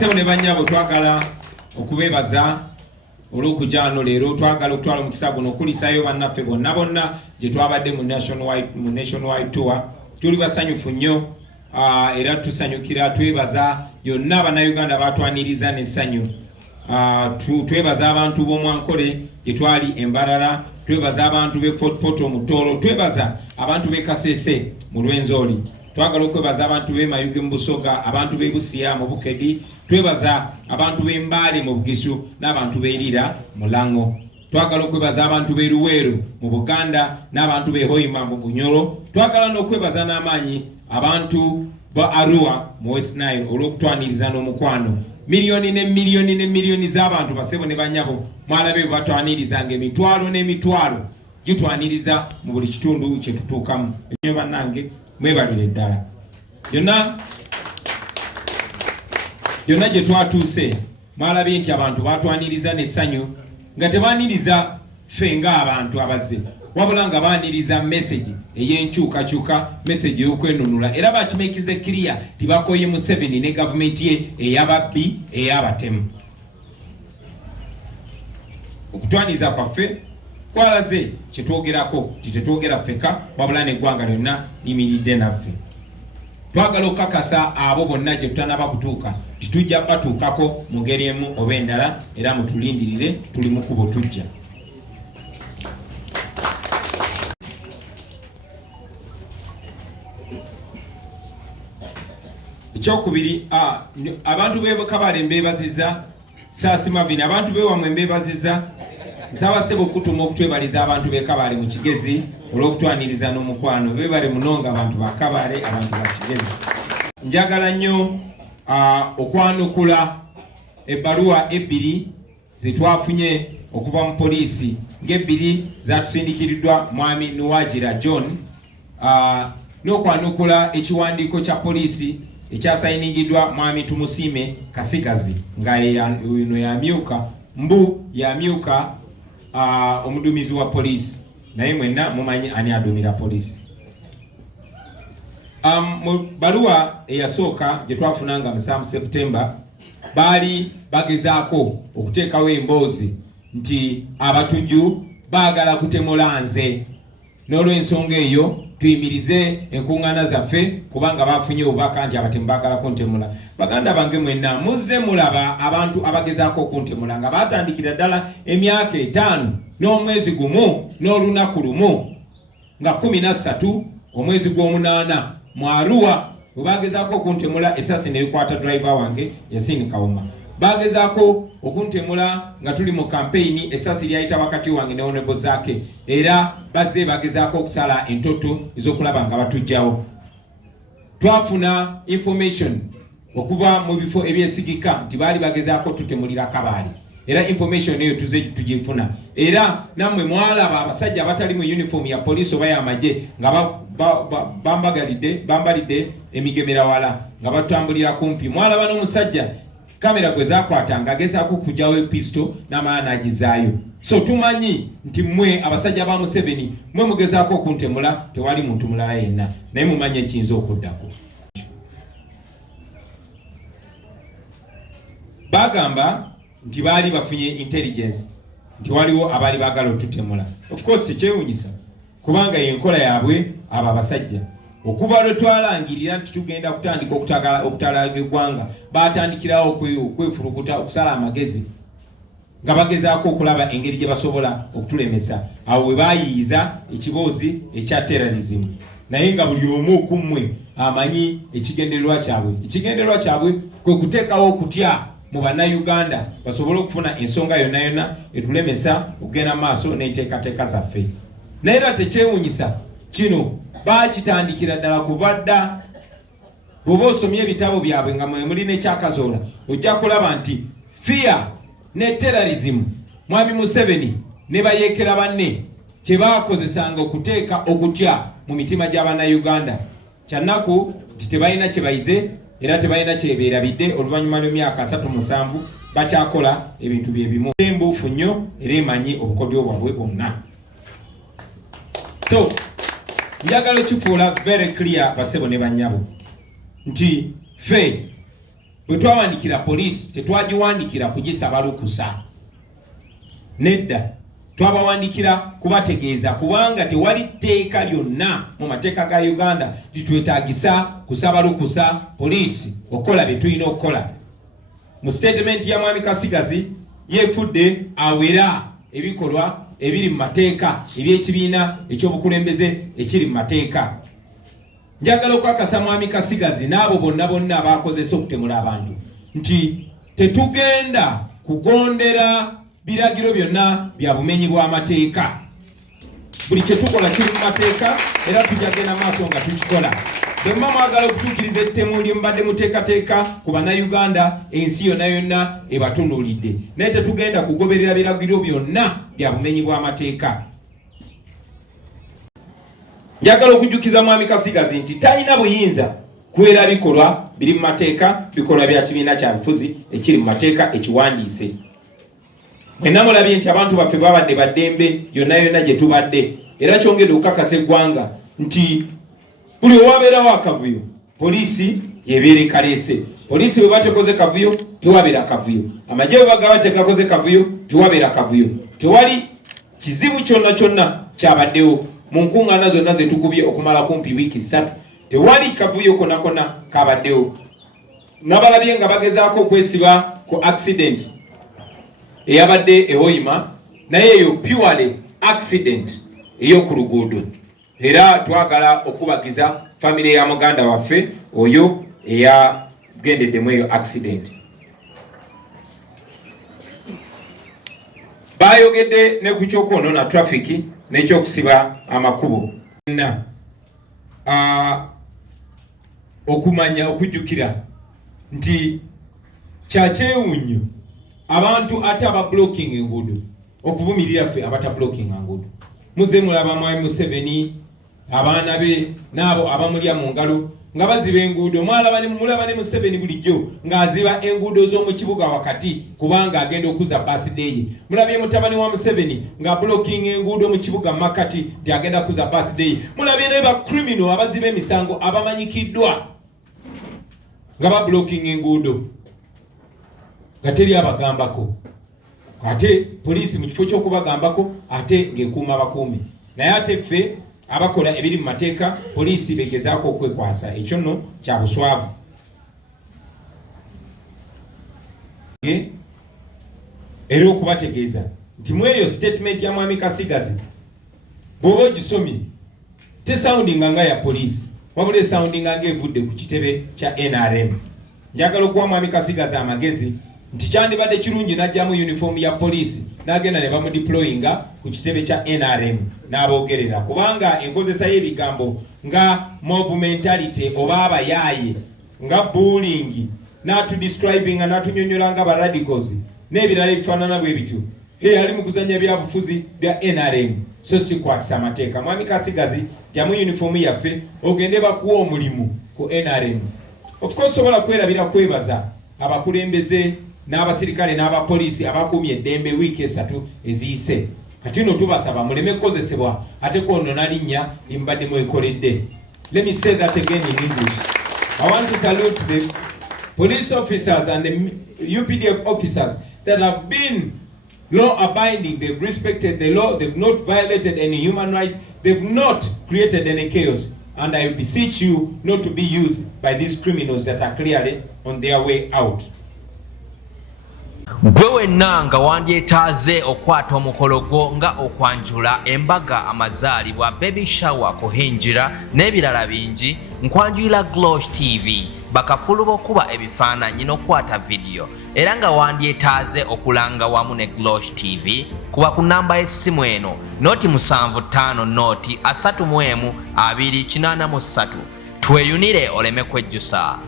basebo ne bannyabo twagala okubebaza olw'okujano leero twagala okutwala mu kisago n'okulisayo bannaffe bonna gye twabadde mu nationwide tour. Tuli basanyufu nnyo era tusanyukira twebaza yonna Abannayuganda batwaniriza n'essanyu. Twebaza abantu b'Omwankole gye twali Embarara, twebaza abantu b'e Fort Portal mu Tooro, twebaza abantu b'e Kasese mu Lwenzoli, twagala okwebaza abantu b'e Mayuge mu Busoga, abantu b'e Busiya mu Bukedi, twebaza abantu b'e Mbale mu Bugisu n'abantu b'e Lira mu Lango. Twagala okwebaza abantu b'e Luweero mu Buganda n'abantu b'e Hoima mu Bunyoro. Twagala n'okwebaza n'amaanyi abantu ba Arua mu West Nile olw'okutwaniriza n'omukwano. Miliyoni ne miliyoni z'abantu basebo ne bannyabo mwalabe batwanirizanga emitwalo n'emitwalo gitwaniriza mu buli kitundu kye tutuukamu. Ennyo bannange mwebalire ddala. Yonna gye twatuuse mwalabe nti abantu batwaniriza n'essanyu nga tebaniriza ffe ng'abantu abazze, wabula nga baniriza message ey'enkyukakyuka, message y'okwenunula, era bakimekize clear tibakoye Museveni ne gavumenti ye ey'ababbi ey'abatemu. Okutwaniza kwaffe kwalaze kyetwogerako titetwogera ffeka wabula n'eggwanga lyonna limiridde naffe. Twagala okukakasa abo bonna gye tutanaba kutuuka titujja batuukako mu ngeri emu oba endala, era mutulindirire tuli mu kkubo tujja. Ekyokubiri, abantu b'e Kabale mbeebaziza, Saasi Mavini abantu b'ewamwe mbeebaziza. Nsaba ssebo okutuma okutwebaliza abantu b'e Kabale mu Kigezi olw'okutwaniriza n'omukwano. Beebale munonga abantu ba Kabale, abantu ba Kigezi. Njagala nnyo okwanukula ebbaluwa ebbiri ze twafunye okuva mu poliisi, ng'ebbiri zaatusindikiriddwa mwami Nuwagira John, n'okwanukula ekiwandiiko kya poliisi ekyasayiningidwa mwami Tumusiime Kasigazi nga eno yamyuka yamyuka omuduumizi wa poliisi, naye mwenna mumanyi ani adumira poliisi. Mu baluwa eyasooka gye twafunanga mu 7 September baali bagezaako okuteekawo emboozi nti abatujju baagala kutemula nze, n'olw'ensonga eyo tuyimirize enkungana zaffe kubanga bafunye obubaka nti abatemu baagala kuntemula. Baganda bange mwenna muzze mulaba abantu abagezaako okuntemula nga batandikira ddala emyaka 5 n'omwezi gumu n'olunaku lumu nga 13 omwezi gw'omunaana mu Arua bwe bagezaako okuntemula, esasi ne likwata driver wange Yasini Kawuma. Bagezaako okuntemula nga tuli mu campaign, esasi lyayita wakati wange ne Honorable Zake, era bazze bagezaako okusala entoto ez'okulaba nga batujjawo. Twafuna information okuva mu bifo ebyesigika nti baali bagezaako tutemulira Kabale, era information eyo tuze tugifuna, era nammwe mwalaba abasajja abatali mu uniform ya police oba y'amagye nga bambalidde emigemera wala nga batambulira kumpi. Mwalaba n'omusajja kamera gwe zakwatanga agezaako kugyawo episto n'amala n'agizaayo. So tumanyi nti mmwe abasajja ba Museveni mmwe mugezaako okuntemula, tewali muntu mulala yenna, naye mumanyi ekiyinza okuddako. Bagamba nti baali bafunye intelligence nti waliwo abaali baagala otutemula. Of course tekyewunyisa kubanga yenkola yaabwe abo abasajja. Okuva lwe twalangirira nti tugenda kutandika okutalaga eggwanga, batandikirawo okwefulukuta okusala amagezi nga bagezaako okulaba engeri gye basobola okutulemesa. Awo we baayiyiza ekiboozi ekya terrorism, naye nga buli omu ku mmwe amanyi ekigendererwa kyabwe. Ekigendererwa kyabwe kwe kuteekawo okutya mu Bannayuganda basobole okufuna ensonga yonna etulemesa okugenda maaso n'enteekateeka zaffe. Naye era tekyewunyisa kino baakitandikira ddala kuva dda. Bw'oba osomye ebitabo byabwe nga mwe muli n'ekyakazoola ojja kulaba nti fear ne terrorism mwami Museveni ne bayeekera banne kye baakozesanga okuteeka okutya mu mitima gy'Abannayuganda. Kyannaku nti tebalina kye bayize era tebalina kye beerabidde. Oluvannyuma lw'emyaka 37 bakyakola ebintu bye bimu. Embuufu nnyo era emanyi obukodyo bwabwe bwonna. So njagala kifuula very clear basebo ne bannyabo nti ffe bwe twawandikira poliisi tetwagiwandikira kugisaba lukusa, nedda twabawandikira kubategeeza kubanga tewali tteeka lyonna mu mateeka ga Uganda litwetaagisa kusaba lukusa poliisi okukola bye tulina okukola. Mu statement ya Mwami Kasigazi yeefudde awera ebikolwa ebiri mu mateeka eby'ekibiina ekyobukulembeze ekiri mu mateeka. Njagala okukakasa Mwami Kasigazi n'abo bonna abakozesa okutemula abantu nti tetugenda kugondera biragiro byonna bya bumenyi bw'amateeka. Buli kye tukola kiri mu mateeka era tujagenda maaso nga tukikola. Bwe mba mwagala okutuukiriza ettemu lye mubadde muteekateeka ku bannayuganda, ensi yonna ebatunuulidde, naye tetugenda kugoberera biragiro byonna bya bumenyi bw'amateeka. Njagala okujjukiza Mwami Kasigazi nti talina buyinza kuwera bikolwa biri mu mateeka, bikolwa bya kibiina kya bufuzi ekiri mu mateeka ekiwandiise. Mwenna mulabye nti abantu baffe babadde baddembe yonna gye tubadde, era kyongedde okukakasa eggwanga nti buli owabeerawo akavuyo poliisi yebeera ekaleese. Poliisi bwe batekoze kavuyo tewabeera kavuyo, amagye bwe bagaba tegakoze kavuyo tewabeera kavuyo. Tewali kizibu kyonna kyabaddewo mu nkungana zonna zetukubye okumala kumpi wiiki 3, tewali kavuyo konna kabaddewo. Nabalabye nga bagezaako okwesiba ku accident eyabadde ehoyima, naye eyo purely accident ey'oku luguudo. Era twagala okubagiza family ya muganda waffe oyo eyagendeddemu eyo accident. Bayogedde ne ku kyokwonoona traffic n'ekyokusiba amakubo. Okumanya okujjukira nti kyakyewuunyo abantu ate aba blocking enguudo okuvumirira ffe abata blocking enguudo. Muze mulaba Mwami Museveni abaana be n'abo abamulya mu ngalo nga baziba enguudo. Mulaba ne Museveni bulijjo ng'aziba enguudo z'omu kibuga wakati kubanga agenda okuza birthday ye. Mulabye mutabani wa Museveni nga blocking enguudo mu kibuga makati nti agenda kuza birthday ye. Mulabye ne ba criminal abaziba emisango abamanyikiddwa nga ba blocking enguudo nga teri abagambako. Ate poliisi mu kifo ky'okubagambako ate ng'ekuuma bakuumi. Naye ate ffe abakola ebiri mu mateeka poliisi begezaako okwekwasa. Ekyo nno kya buswavu. Era okubategeeza nti mu eyo statement ya Mwami Kasigazi bw'oba ogisomye tesoundinga nga ya poliisi, wabula esoundinga ng'evudde ku kitebe kya NRM. Njagala okuwa Mwami Kasigazi amagezi nti kyandibadde kirungi n'ajjamu uniform ya poliisi n'agenda ne bamudeployinga ku kitebe kya NRM n'aboogerera, kubanga enkozesa y'ebigambo nga mob mentality oba abayaaye nga bullying n'atudescribinga n'atunyonyola nga ba radicals n'ebirala ebifaanana bwe bityo ali mu kuzanya byabufuzi bya NRM, so si kwatisa amateeka. Mwami Kasigazi jjamu uniform yaffe ogende bakuwa omulimu ku NRM. Of course sobola kwerabira kwebaza abakulembeze n'abasirikale n'abapoliisi abakuumye eddembe wiiki 3 eziyise. Kati nno tubasaba muleme kukozesebwa ate kwonoona linnya limbadde mwekoledde. Let me say that again in English. I want to salute the police officers and the UPDF officers that have been law abiding. They've respected the law, they've not violated any human rights, they've not created any chaos. And I beseech you not to be used by these criminals that are clearly on their way out. Gwe wenna nga wandyetaaze okwata omukolo gwo nga okwanjula embaga amazaalibwa baby shower kuhinjira n'ebirala bingi, nkwanjulira Glosh TV bakafulu b'okuba ebifaananyi n'okwata video, era nga wandyetaaze okulanga wamu ne Glosh TV kuba ku namba y'essimu eno noti 75 noti 31 283. Tweyunire oleme kwejjusa.